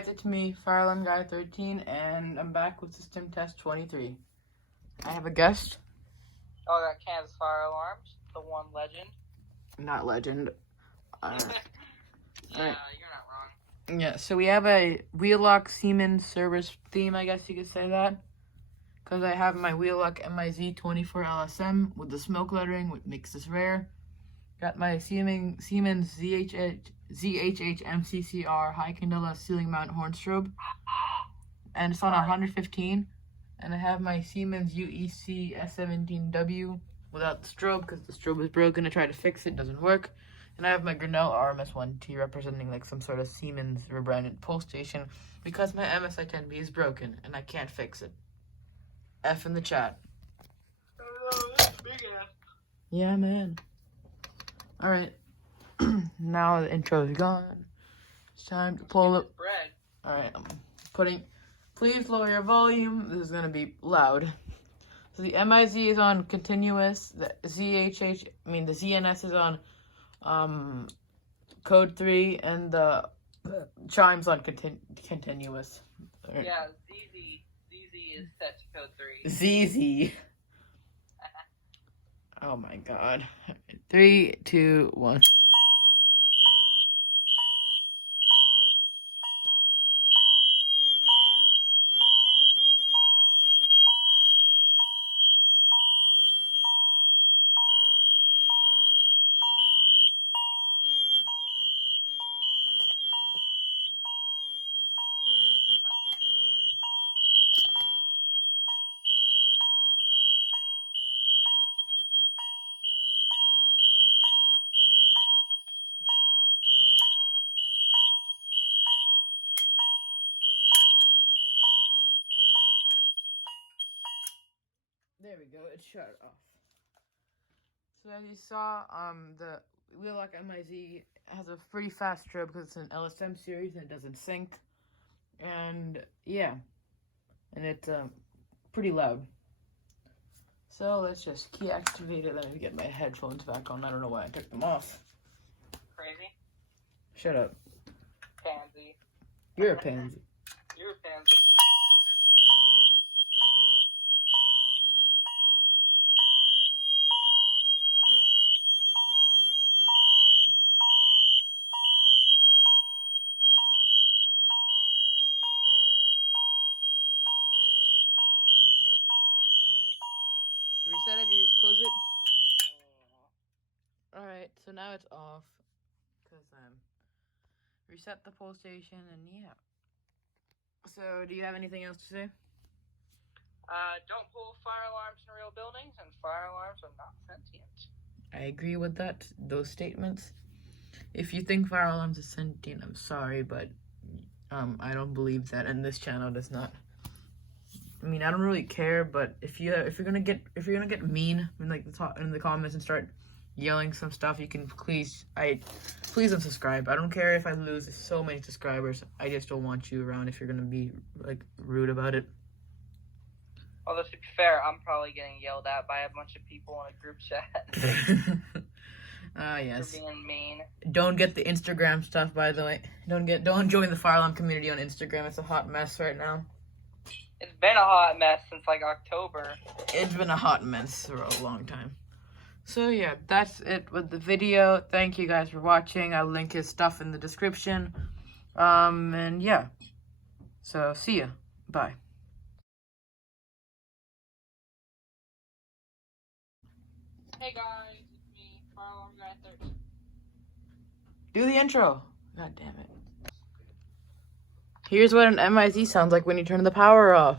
guys, it's me, Fire Alarm Guy 13, and I'm back with System Test 23. I have a guest. Oh, that Kansas Fire Alarms, the one legend. Not legend. Yeah, you're not wrong. Yeah, so we have a Wheelock Siemens service theme, I guess you could say that. Because I have my Wheelock MIZ24 LSM with the smoke lettering, which makes this rare. Got my Siemens ZHH MCCR high candela ceiling mount horn strobe. And it's on 115. And I have my Siemens UEC S17W without the strobe because the strobe is broken. I tried to fix it, doesn't work. And I have my Grinnell RMS1T representing like some sort of Siemens rebranded pull station because my MSI10B is broken and I can't fix it. F in the chat. Oh, that's big ass. Yeah, man. Alright. Now the intro is gone. It's time to pull up. Bread. Alright, I'm putting. Please lower your volume. This is gonna be loud. So the MIZ is on continuous. The the ZNS is on code 3, and the chimes on continuous. Yeah, ZZ is set to code 3. ZZ. Oh my god. 3, 2, 1. There we go, it shut off. So as you saw, the Wheelock MIZ has a pretty fast strobe because it's an LSM series and it doesn't sync. And yeah, and it's pretty loud. So let's just key activate it. Let me get my headphones back on. I don't know why I took them off. Crazy. Shut up. Pansy. You're a pansy. You're a pansy. To reset it, you just close it. Alright, so now it's off. Because reset the pull station and yeah. So do you have anything else to say? Don't pull fire alarms in real buildings, and fire alarms are not sentient. I agree with those statements. If you think fire alarms are sentient, I'm sorry, but I don't believe that, and this channel does not. I mean, I don't really care, but if you're gonna get mean in in the comments and start yelling some stuff, you can please unsubscribe. I don't care if I lose so many subscribers. I just don't want you around if you're gonna be like rude about it. Although to be fair, I'm probably getting yelled at by a bunch of people in a group chat. Yes. For being mean. Don't get the Instagram stuff, by the way. Don't join the fire alarm community on Instagram. It's a hot mess right now. It's been a hot mess since like October. It's been a hot mess for a long time. So yeah, that's it with the video. Thank you guys for watching. I'll link his stuff in the description. And yeah. So see ya. Bye. Hey guys, it's me, Fire Alarm Guy 13. Do the intro. God damn it. Here's what an MIZ sounds like when you turn the power off.